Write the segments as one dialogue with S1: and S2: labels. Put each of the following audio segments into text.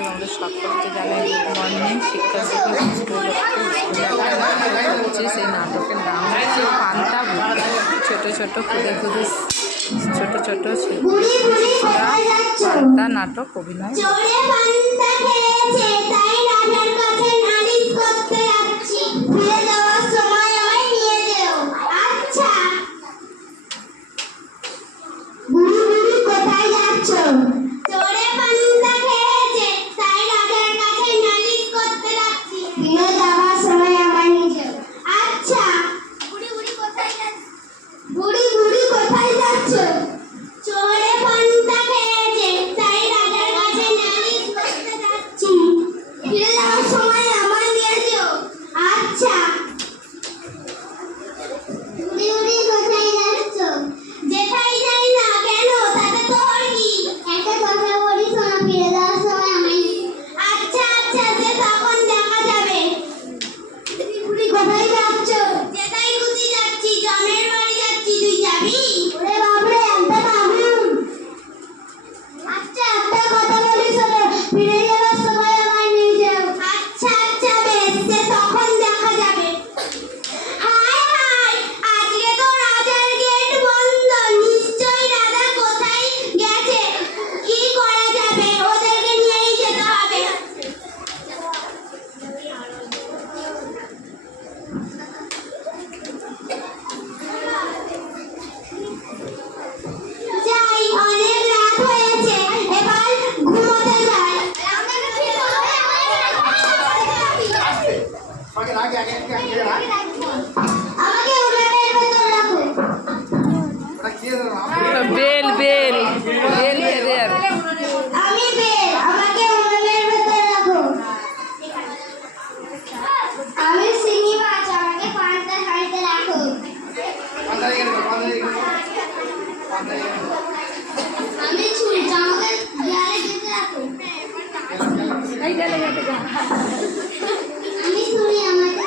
S1: আমাদের সকলকে জানাই গুড মর্নিং হচ্ছে সেই নাটকের নাম হচ্ছে পান্তা ছোট ছোট খুদে খুদে ছোট ছোট নাটক অভিনয়।
S2: आम्ही छुरी जामगर ग्यारा घेत राहतो
S3: काही गेलं गेलं का
S2: आम्ही छुरी आम्हाला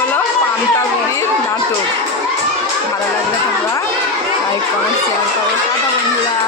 S1: হলো পান্তা মুড়ির নাটক ভালো লাগলে তোমরা লাইক কমেন্ট শেয়ার করো। টাটা বন্ধুরা।